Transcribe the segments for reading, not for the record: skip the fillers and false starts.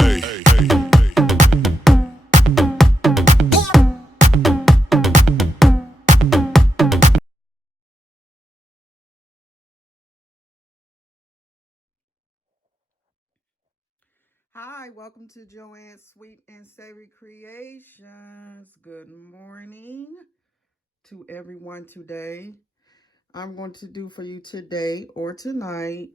Hi, welcome to Joanne's Sweet and Savory Creations. Good morning to everyone today. I'm going to do for you today or tonight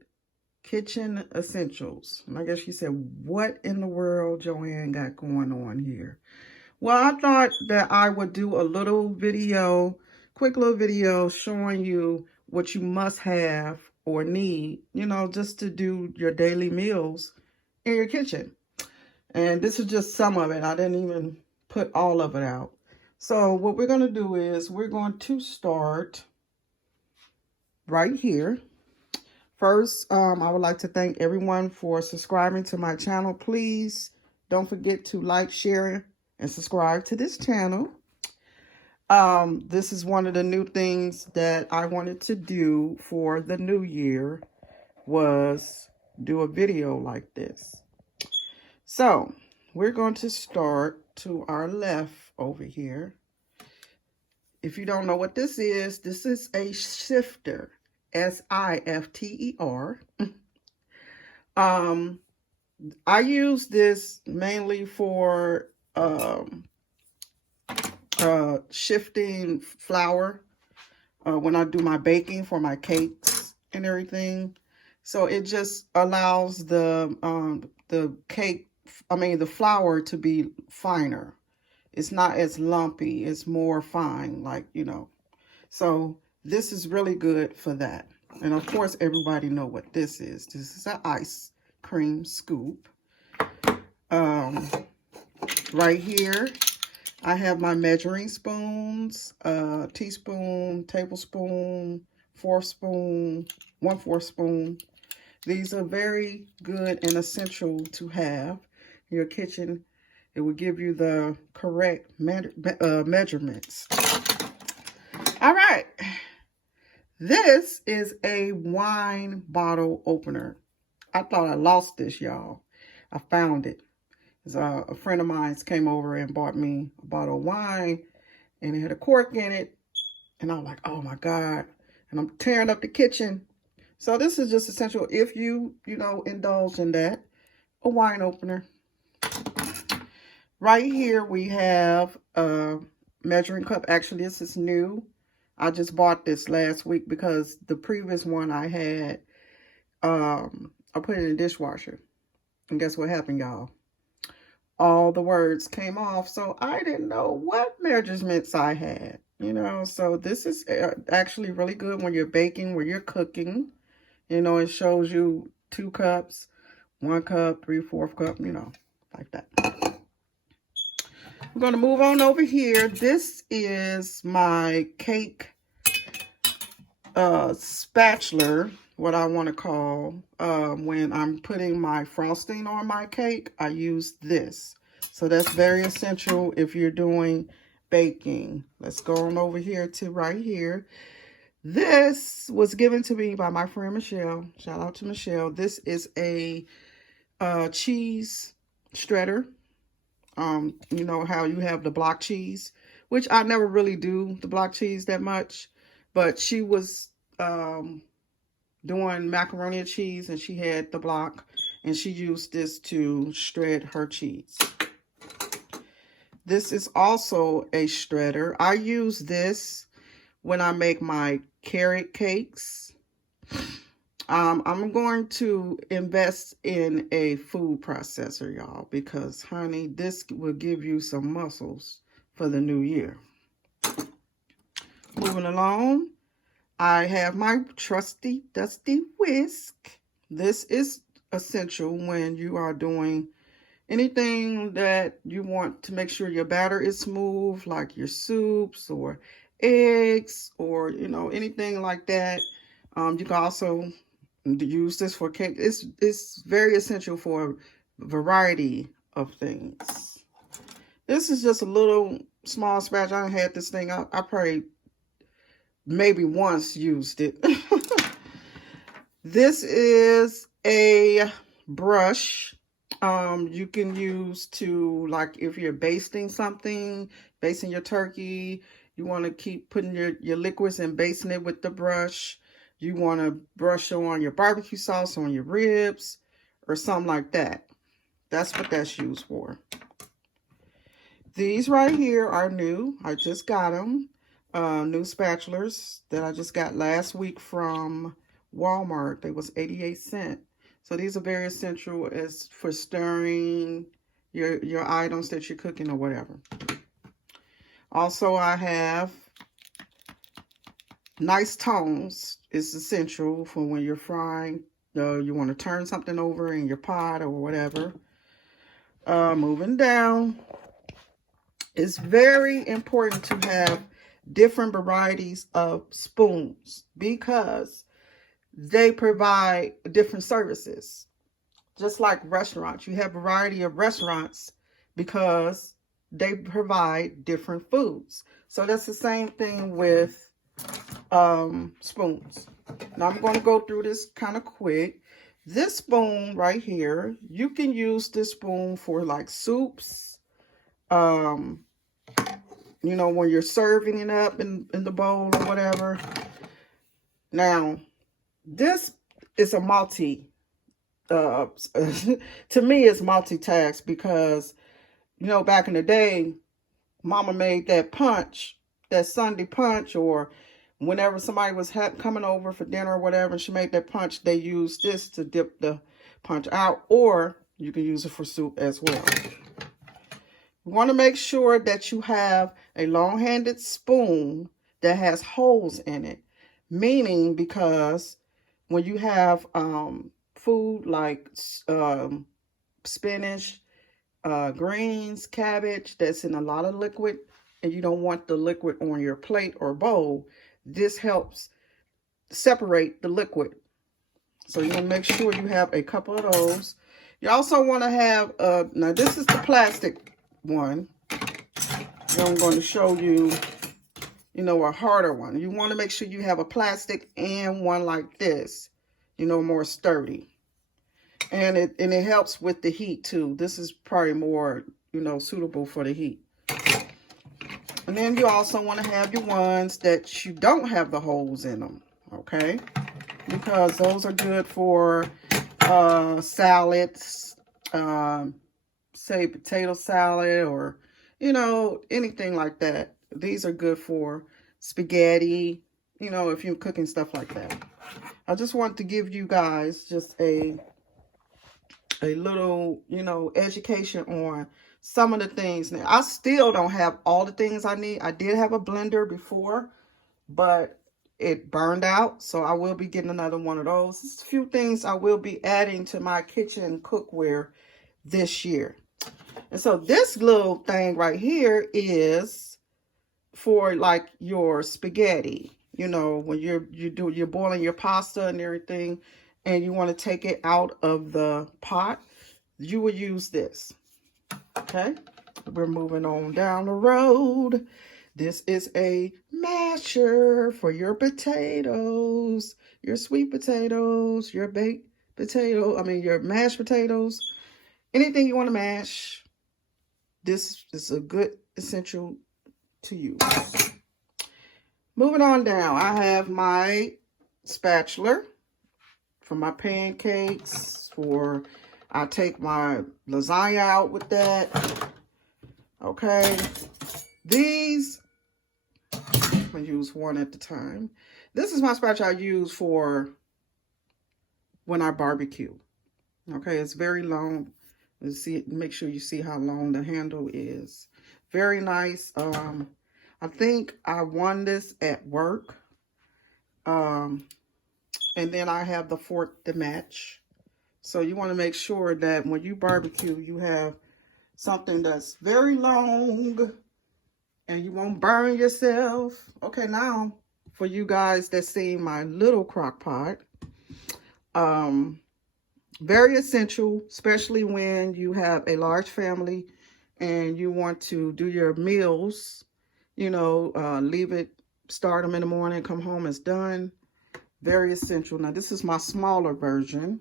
kitchen essentials. And I guess you said, what in the world Joanne got going on here? Well, I thought that I would do a little video, quick little video showing you what you must have or need, just to do your daily meals in your kitchen. And this is just some of it. I didn't even put all of it out. So what we're going to do is we're going to start right here. First, I would like to thank everyone for subscribing to my channel. Please don't forget to like, share, and subscribe to this channel. This is one of the new things that I wanted to do for the new year was do a video like this. So we're going to start to our left over here. If you don't know what this is a sifter, S-I-F-T-E-R. I use this mainly for shifting flour when I do my baking for my cakes and everything. So it just allows the flour to be finer. It's not as lumpy. It's more fine, So this is really good for that. And of course, everybody know what this is. This is an ice cream scoop. Right here, I have my measuring spoons, teaspoon, tablespoon, 1/4 spoon, 1/4 spoon. These are very good and essential to have in your kitchen. It will give you the correct measurements. All right. This is a wine bottle opener. I thought I lost this, y'all. I found it. A friend of mine came over and bought me a bottle of wine, and it had a cork in it. And I was like, oh my God. And I'm tearing up the kitchen. So this is just essential if you indulge in that. A wine opener. Right here we have a measuring cup. Actually, this is new. I just bought this last week because the previous one I had, I put it in the dishwasher. And guess what happened, y'all? All the words came off, so I didn't know what measurements I had, So this is actually really good when you're baking, when you're cooking. It shows you 2 cups, 1 cup, 3/4 cup, like that. We're going to move on over here. This is my cake spatula, what I want to call. When I'm putting my frosting on my cake, I use this. So that's very essential if you're doing baking. Let's go on over here to right here. This was given to me by my friend Michelle. Shout out to Michelle. This is a cheese shredder. You know how you have the block cheese, which I never really do the block cheese that much, but she was doing macaroni and cheese, and she had the block, and she used this to shred her cheese. This is also a shredder. I use this when I make my carrot cakes. I'm going to invest in a food processor, y'all, because, honey, this will give you some muscles for the new year. Moving along, I have my trusty, dusty whisk. This is essential when you are doing anything that you want to make sure your batter is smooth, like your soups or eggs or, anything like that. You can also use this for cake. It's very essential for a variety of things. This is just a little small spatula. I had this thing. I probably maybe once used it. This is a brush. You can use to, like, if you're basting something, basting your turkey, you want to keep putting your liquids and basting it with the brush. You want to brush on your barbecue sauce on your ribs or something like that. That's what that's used for. These right here are new. I just got them. New spatulas that I just got last week from Walmart. They was 88 cents. So these are very essential as for stirring your items that you're cooking or whatever. Also, I have nice tongs. It's essential for when you're frying. You want to turn something over in your pot or whatever. Moving down. It's very important to have different varieties of spoons because they provide different services. Just like restaurants, you have a variety of restaurants because they provide different foods. So that's the same thing with spoons. Now I'm going to go through this kind of quick. This spoon right here, you can use this spoon for like soups. You know, when you're serving it up in the bowl or whatever. Now, this is a to me, it's multitask because, you know, back in the day, Mama made that punch, that Sunday punch, or whenever somebody was coming over for dinner or whatever, and she made that punch, they used this to dip the punch out, or you can use it for soup as well. You want to make sure that you have a long-handed spoon that has holes in it. Meaning because when you have food like spinach, greens, cabbage that's in a lot of liquid, and you don't want the liquid on your plate or bowl, this helps separate the liquid. So you want to make sure you have a couple of those. You also want to have, now this is the plastic one. I'm going to show you, you know, a harder one. You want to make sure you have a plastic and one like this, you know, more sturdy. And it helps with the heat too. This is probably more, you know, suitable for the heat. And then you also want to have your ones that you don't have the holes in them, okay? Because those are good for salads, say potato salad or, you know, anything like that. These are good for spaghetti, you know, if you're cooking stuff like that. I just want to give you guys just a little, you know, education on some of the things. Now, I still don't have all the things I need. I did have a blender before, but it burned out, so I will be getting another one of those. There's a few things I will be adding to my kitchen cookware this year. And so this little thing right here is for like your spaghetti. You know, when you're boiling your pasta and everything, and you want to take it out of the pot, you will use this. Okay, we're moving on down the road. This is a masher for your potatoes, your sweet potatoes, your baked potato, your mashed potatoes, anything you want to mash. This is a good essential to use. Moving on down, I have my spatula for my pancakes, I take my lasagna out with that. Okay, these, I'm gonna use one at a time. This is my spatula I use for when I barbecue. Okay, it's very long. Let's see, make sure you see how long the handle is. Very nice. I think I won this at work. And then I have the fork to match. So you want to make sure that when you barbecue, you have something that's very long and you won't burn yourself. Okay, now for you guys that see my little crock pot, very essential, especially when you have a large family and you want to do your meals, you know, start them in the morning, come home, it's done. Very essential. Now, this is my smaller version.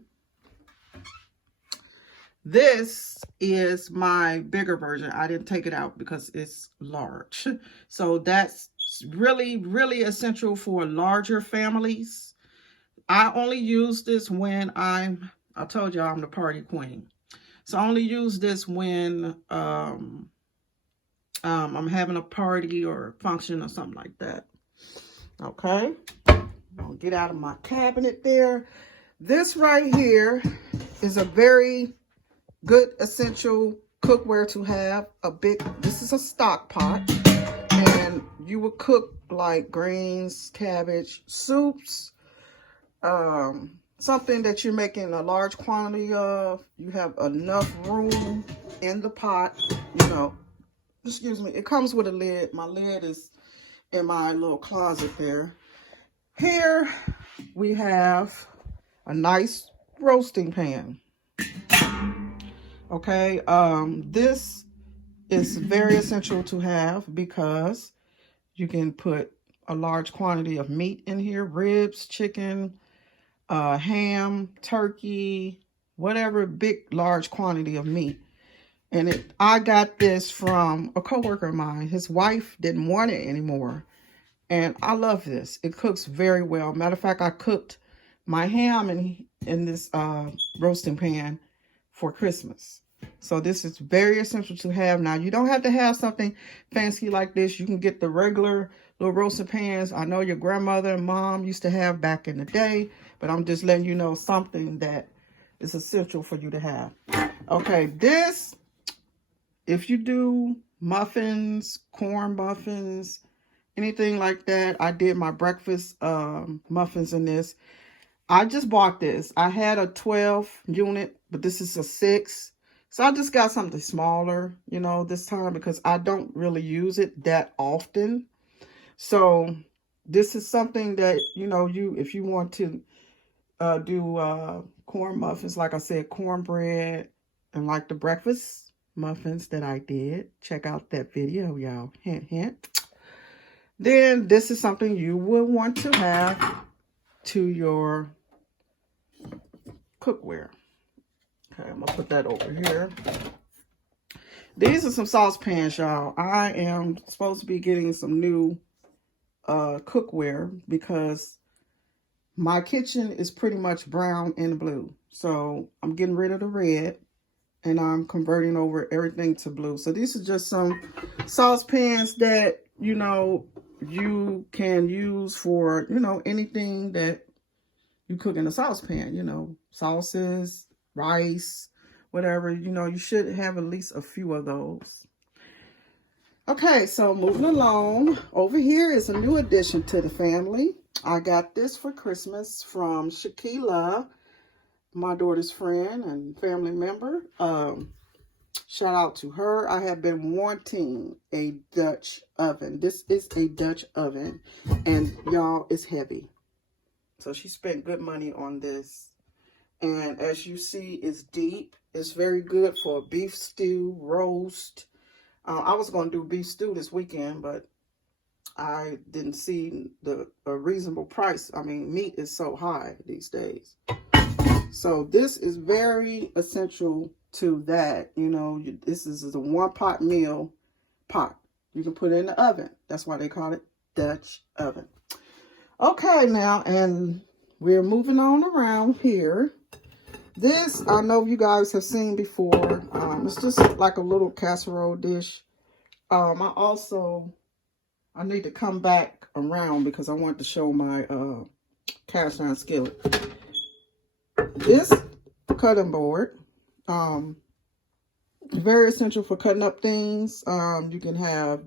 This is my bigger version. I didn't take it out because it's large. So that's really, really essential for larger families. I only use this when I told you I'm the party queen. So I only use this when I'm having a party or function or something like that. Okay. I'll get out of my cabinet there. This right here is a very good essential cookware to have. This is a stock pot. And you would cook like greens, cabbage, soups, something that you're making a large quantity of. You have enough room in the pot, you know. Excuse me. It comes with a lid. My lid is in my little closet there. Here we have a nice roasting pan. Okay. This is very essential to have because you can put a large quantity of meat in here, ribs, chicken, ham, turkey, whatever big, large quantity of meat. And I got this from a coworker of mine. His wife didn't want it anymore. And I love this. It cooks very well. Matter of fact, I cooked my ham in this roasting pan for Christmas. So this is very essential to have. Now, you don't have to have something fancy like this. You can get the regular little roasting pans I know your grandmother and mom used to have back in the day. But I'm just letting you know something that is essential for you to have. Okay, this, if you do muffins, corn muffins, anything like that. I did my breakfast muffins in this. I just bought this. I had a 12 unit, but this is a 6. So I just got something smaller, you know, this time because I don't really use it that often. So this is something that, you know, if you want to do corn muffins, like I said, cornbread, and like the breakfast muffins that I did. Check out that video, y'all. Hint, hint. Then this is something you will want to have to your cookware. Okay, I'm going to put that over here. These are some saucepans, y'all. I am supposed to be getting some new cookware because my kitchen is pretty much brown and blue. So I'm getting rid of the red and I'm converting over everything to blue. So these are just some saucepans that, you know, you can use for, you know, anything that you cook in a saucepan, you know, sauces, rice, whatever, you know, you should have at least a few of those. Okay, so moving along, over here is a new addition to the family. I got this for Christmas from Shakila, my daughter's friend and family member. Shout out to her. I have been wanting a Dutch oven. This is a Dutch oven, and y'all, it's heavy. So she spent good money on this. And as you see, it's deep. It's very good for beef stew, roast. I was going to do beef stew this weekend, but I didn't see a reasonable price. I mean, meat is so high these days. So this is very essential to that. You know, this is a one-pot meal pot. You can put it in the oven. That's why they call it Dutch oven. Okay, now, and we're moving on around here. This, I know you guys have seen before. It's just like a little casserole dish. I need to come back around because I want to show my cast iron skillet. This cutting board, very essential for cutting up things. You can have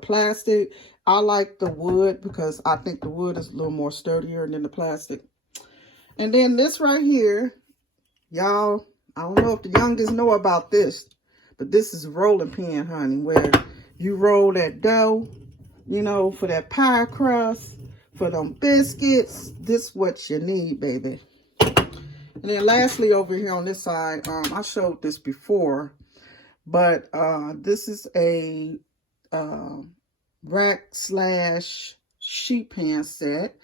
plastic. I like the wood because I think the wood is a little more sturdier than the plastic. And then this right here, y'all, I don't know if the youngest know about this, but this is a rolling pin, honey, where you roll that dough, you know, for that pie crust, for them biscuits. This is what you need, baby. And then lastly, over here on this side, I showed this before, but this is a rack / sheet pan set.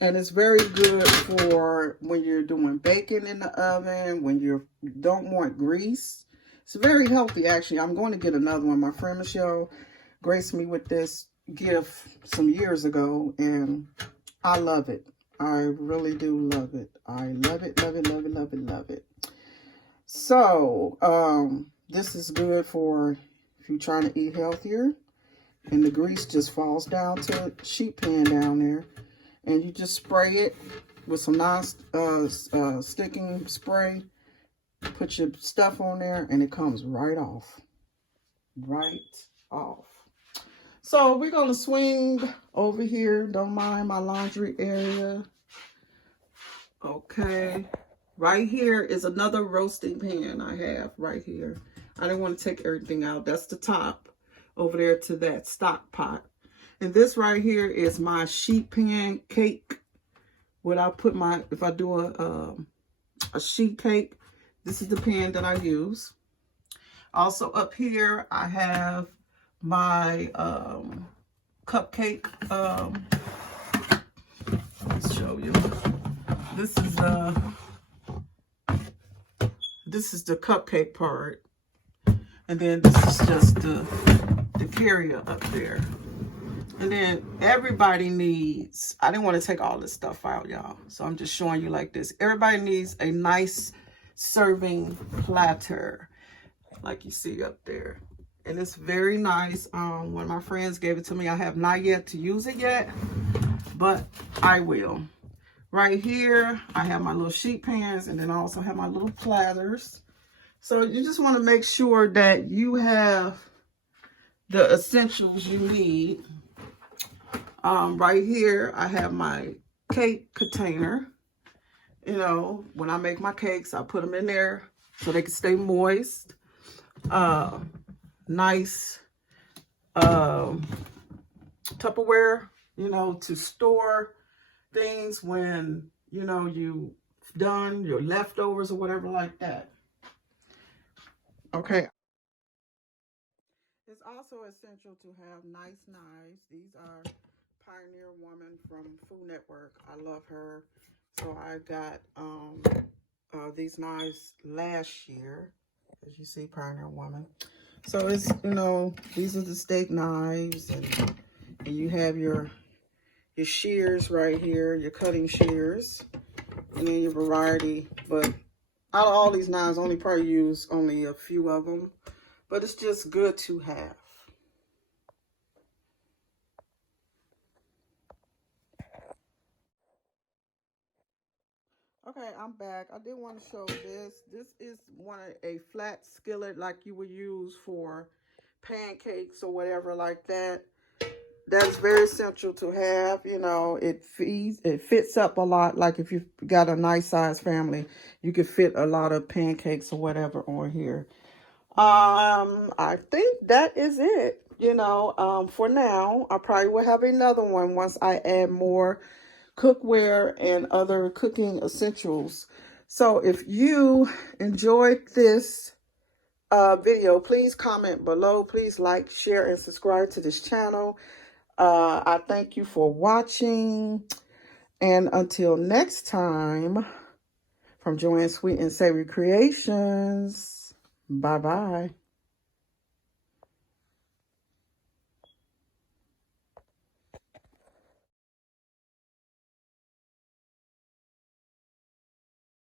And it's very good for when you're doing bacon in the oven, when you don't want grease. It's very healthy, actually. I'm going to get another one. My friend Michelle graced me with this gift some years ago, and I love it. I really do love it. I love it, love it, love it, love it, love it. So, this is good for if you're trying to eat healthier, and the grease just falls down to a sheet pan down there, and you just spray it with some non-sticking spray. Put your stuff on there, and it comes right off. Right off. So we're going to swing over here. Don't mind my laundry area. Okay. Right here is another roasting pan I have right here. I didn't want to take everything out. That's the top over there to that stock pot. And this right here is my sheet pan cake. What I put my, if I do a sheet cake, this is the pan that I use. Also up here, I have my cupcake. Let's show you. This is the cupcake part, and then this is just the carrier up there. And then everybody needs, I didn't want to take all this stuff out, y'all, so I'm just showing you like this. Everybody needs a nice serving platter, like you see up there. And it's very nice. One of my friends gave it to me. I have not yet to use it yet, but I will. Right here, I have my little sheet pans, and then I also have my little platters. So you just want to make sure that you have the essentials you need. Right here, I have my cake container. You know, when I make my cakes, I put them in there so they can stay moist. Nice Tupperware, you know, to store things when, you know, you've done your leftovers or whatever like that. Okay. It's also essential to have nice knives. These are Pioneer Woman from Food Network. I love her. So I got these knives last year. As you see, Pioneer Woman. So it's, you know, these are the steak knives, and you have your shears right here, your cutting shears, and then your variety. But out of all these knives, I only probably use only a few of them, but it's just good to have. Okay, I'm back. I did want to show this. This is a flat skillet like you would use for pancakes or whatever like that. That's very essential to have. You know, it fits up a lot. Like if you've got a nice size family, you could fit a lot of pancakes or whatever on here. I think that is it. You know, for now, I probably will have another one once I add more cookware and other cooking essentials. So if you enjoyed this video, please comment below. Please like, share, and subscribe to this channel. I thank you for watching. And until next time, from Joanne's Sweet and Savory Creations, bye-bye.